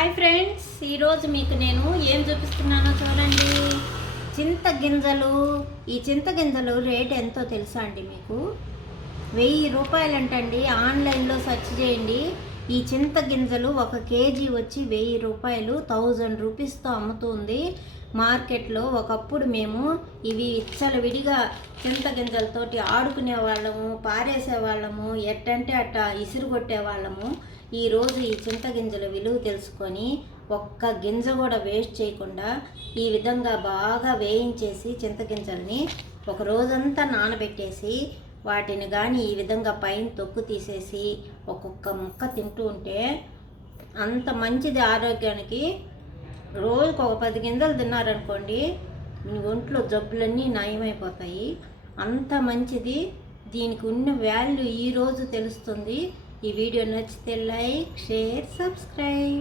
Hi friends ఈరోజు మీకు నేను ఏం చూపిస్తున్నానో చూడండి. చింత గింజలు ఈ చింత గింజలు రేట్ ఎంతో తెలుసా అండి మీకు? వెయ్యి రూపాయలంటండి ఆన్లైన్లో సెర్చ్ చేయండి. ఈ చింత గింజలు ఒక కేజీ వచ్చి వెయ్యి రూపాయలు థౌజండ్ రూపీస్తో అమ్ముతుంది. మార్కెట్లో ఒకప్పుడు మేము ఇవి విడిగా చింత గింజలతోటి ఆడుకునే వాళ్ళము పారేసే వాళ్ళము ఎట్టంటే అట్ట ఇసురు కొట్టే వాళ్ళము. ఈరోజు ఈ చింత గింజల విలువ తెలుసుకొని ఒక్క గింజ కూడా వేస్ట్ చేయకుండా ఈ విధంగా బాగా వేయించేసి చింతగింజల్ని ఒక రోజంతా నానబెట్టేసి వాటిని కానీ ఈ విధంగా పైన తొక్కు తీసేసి ఒక్కొక్క ముక్క తింటూ ఉంటే అంత మంచిది ఆరోగ్యానికి. రోజుకు ఒక పది గింజలు తిన్నారనుకోండి మీ ఒంట్లో జబ్బులన్నీ నయమైపోతాయి. అంత మంచిది. దీనికి ఉన్న వాల్యూ ఈరోజు తెలుస్తుంది. ఈ వీడియో నచ్చితే లైక్ షేర్ సబ్స్క్రైబ్.